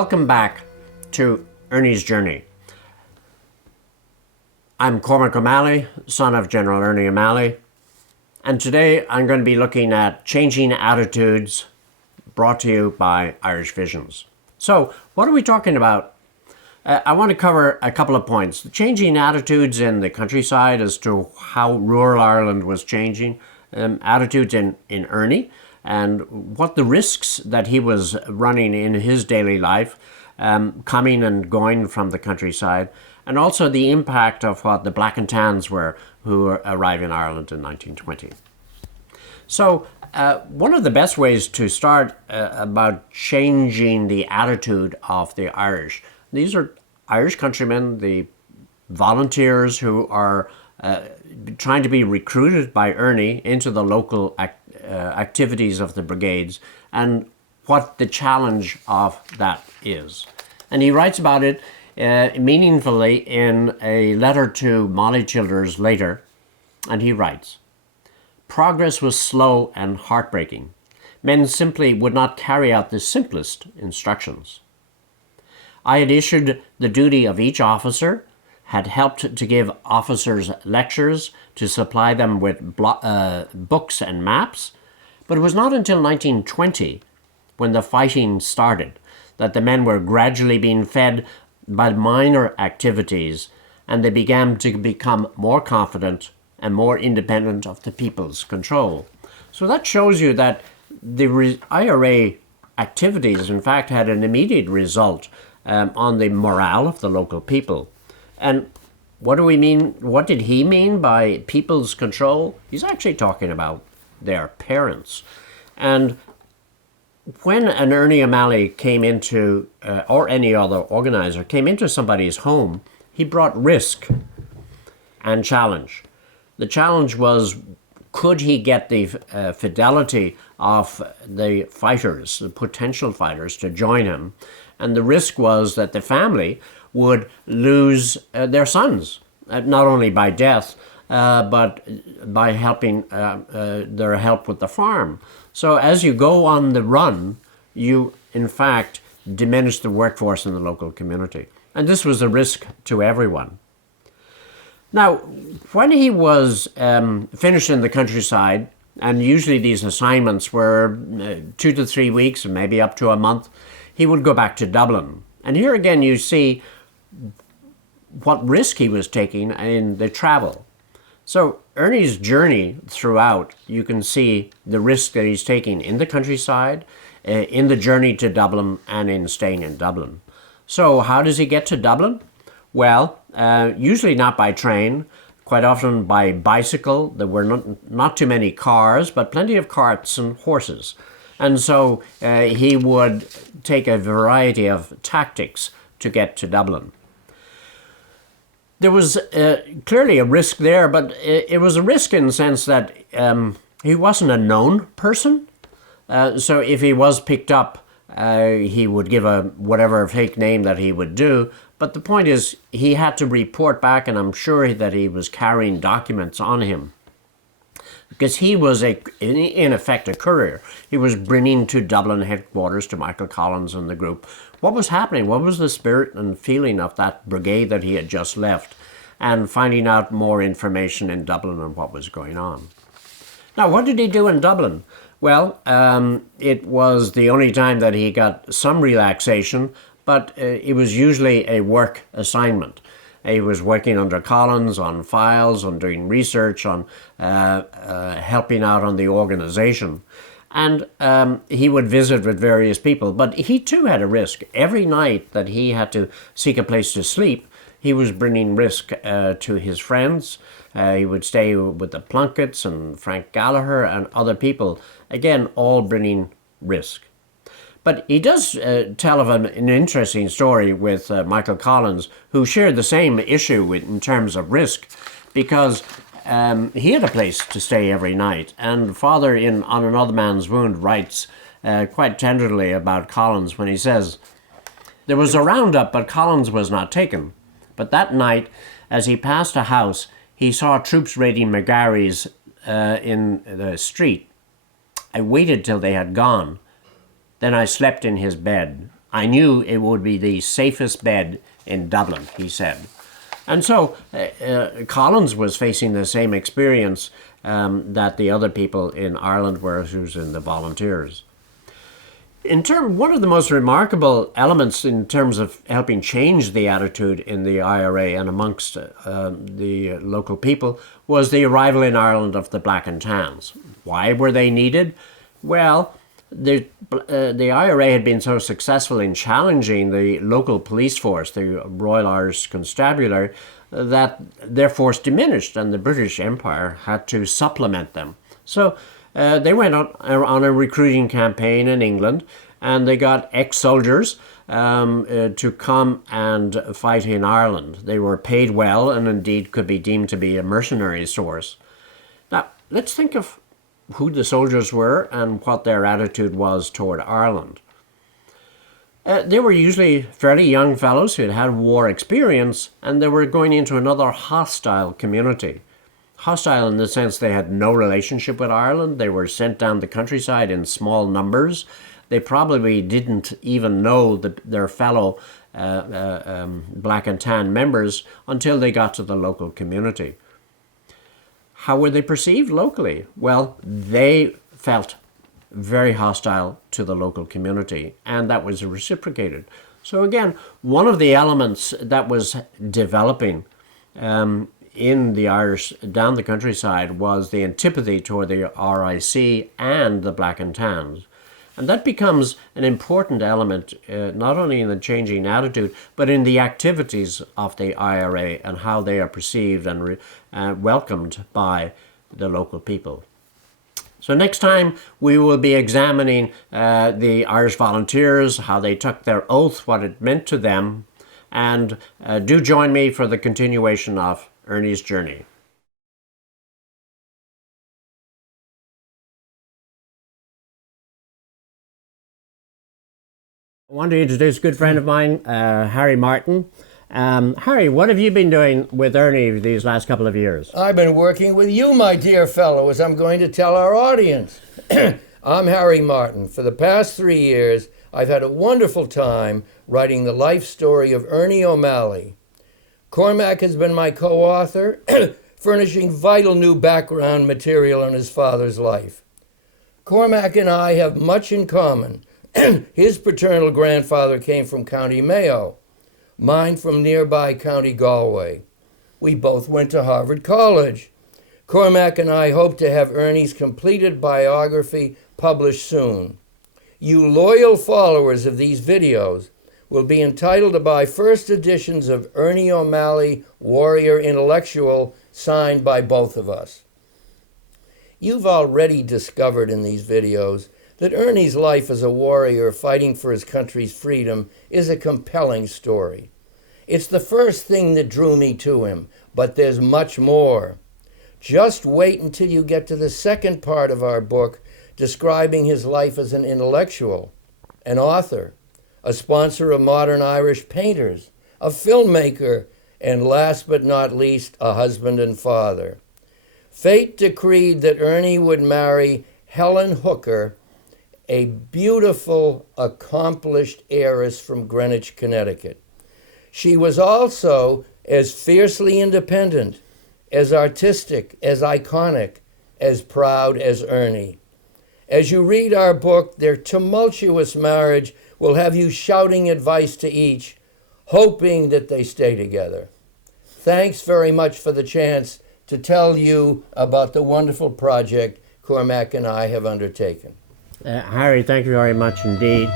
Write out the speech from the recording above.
Welcome back to Ernie's Journey. I'm Cormac O'Malley, son of General Ernie O'Malley, and today I'm going to be looking at changing attitudes brought to you by Irish Visions. So, what are we talking about? I want to cover a couple of points. The changing attitudes in the countryside as to how rural Ireland was changing, attitudes in Ernie, and what the risks that he was running in his daily life, coming and going from the countryside, and also the impact of what the Black and Tans were who arrived in Ireland in 1920. So one of the best ways to start about changing the attitude of the Irish, these are Irish countrymen, the volunteers who are trying to be recruited by Ernie into the local activities of the brigades, and what the challenge of that is. And he writes about it meaningfully in a letter to Molly Childers later, and he writes, "Progress was slow and heartbreaking. Men simply would not carry out the simplest instructions. I had issued the duty of each officer, had helped to give officers lectures, to supply them with books and maps, but it was not until 1920, when the fighting started, that the men were gradually being fed by minor activities, and they began to become more confident and more independent of the people's control." So that shows you that the IRA activities, in fact, had an immediate result on the morale of the local people. And what do we mean? What did he mean by people's control? He's actually talking about their parents. And when an Ernie O'Malley came into, or any other organizer, came into somebody's home, he brought risk and challenge. The challenge was, could he get the fidelity of the fighters, the potential fighters, to join him? And the risk was that the family would lose their sons, not only by death, but by helping their help with the farm. So as you go on the run, you, in fact, diminish the workforce in the local community. And this was a risk to everyone. Now, when he was finished in the countryside, and usually these assignments were 2 to 3 weeks, and maybe up to a month, he would go back to Dublin. And here again you see what risk he was taking in the travel. So Ernie's journey throughout, you can see the risk that he's taking in the countryside, in the journey to Dublin, and in staying in Dublin. So how does he get to Dublin? Well, usually not by train, quite often by bicycle. There were not too many cars, but plenty of carts and horses. And so he would take a variety of tactics to get to Dublin. There was clearly a risk there, but it was a risk in the sense that he wasn't a known person. So if he was picked up, he would give whatever fake name that he would do. But the point is, he had to report back, and I'm sure that he was carrying documents on him, because he was, in effect, a courier. He was bringing to Dublin headquarters, to Michael Collins and the group, what was happening, what was the spirit and feeling of that brigade that he had just left, and finding out more information in Dublin on what was going on. Now, what did he do in Dublin? Well, it was the only time that he got some relaxation, but it was usually a work assignment. He was working under Collins on files, on doing research, on helping out on the organization. And he would visit with various people. But he too had a risk. Every night that he had to seek a place to sleep, he was bringing risk to his friends. He would stay with the Plunketts and Frank Gallagher and other people, again, all bringing risk. But he does tell of an interesting story with Michael Collins, who shared the same issue in terms of risk, because he had a place to stay every night. And Father, On Another Man's Wound, writes quite tenderly about Collins when he says, "There was a roundup, but Collins was not taken. But that night, as he passed a house, he saw troops raiding McGarry's in the street. I waited till they had gone. Then I slept in his bed. I knew it would be the safest bed in Dublin, he said. And so Collins was facing the same experience that the other people in Ireland were, who's in the volunteers. One of the most remarkable elements in terms of helping change the attitude in the IRA and amongst the local people was the arrival in Ireland of the Black and Tans. Why were they needed? Well, the IRA had been so successful in challenging the local police force, the Royal Irish Constabulary, that their force diminished and the British Empire had to supplement them. So they went on a recruiting campaign in England, and they got ex-soldiers to come and fight in Ireland. They were paid well and indeed could be deemed to be a mercenary source. Now, let's think of who the soldiers were and what their attitude was toward Ireland. They were usually fairly young fellows who had had war experience, and they were going into another hostile community. Hostile in the sense they had no relationship with Ireland. They were sent down the countryside in small numbers. They probably didn't even know their fellow Black and Tan members until they got to the local community. How were they perceived locally? Well, they felt very hostile to the local community, and that was reciprocated. So again, one of the elements that was developing in the Irish down the countryside was the antipathy toward the RIC and the Black and Tans. And that becomes an important element, not only in the changing attitude, but in the activities of the IRA and how they are perceived and welcomed by the local people. So next time we will be examining the Irish Volunteers, how they took their oath, what it meant to them, and do join me for the continuation of Ernie's journey. I want to introduce a good friend of mine, Harry Martin. Harry, what have you been doing with Ernie these last couple of years? I've been working with you, my dear fellow, as I'm going to tell our audience. I'm Harry Martin. For the past 3 years, I've had a wonderful time writing the life story of Ernie O'Malley. Cormac has been my co-author, furnishing vital new background material on his father's life. Cormac and I have much in common. His paternal grandfather came from County Mayo, mine from nearby County Galway. We both went to Harvard College. Cormac and I hope to have Ernie's completed biography published soon. You loyal followers of these videos will be entitled to buy first editions of Ernie O'Malley, Warrior Intellectual, signed by both of us. You've already discovered in these videos that Ernie's life as a warrior fighting for his country's freedom is a compelling story. It's the first thing that drew me to him, but there's much more. Just wait until you get to the second part of our book describing his life as an intellectual, an author, a sponsor of modern Irish painters, a filmmaker, and last but not least, a husband and father. Fate decreed that Ernie would marry Helen Hooker, a beautiful, accomplished heiress from Greenwich, Connecticut. She was also as fiercely independent, as artistic, as iconic, as proud as Ernie. As you read our book, their tumultuous marriage will have you shouting advice to each, hoping that they stay together. Thanks very much for the chance to tell you about the wonderful project Cormac and I have undertaken. Harry, thank you very much indeed.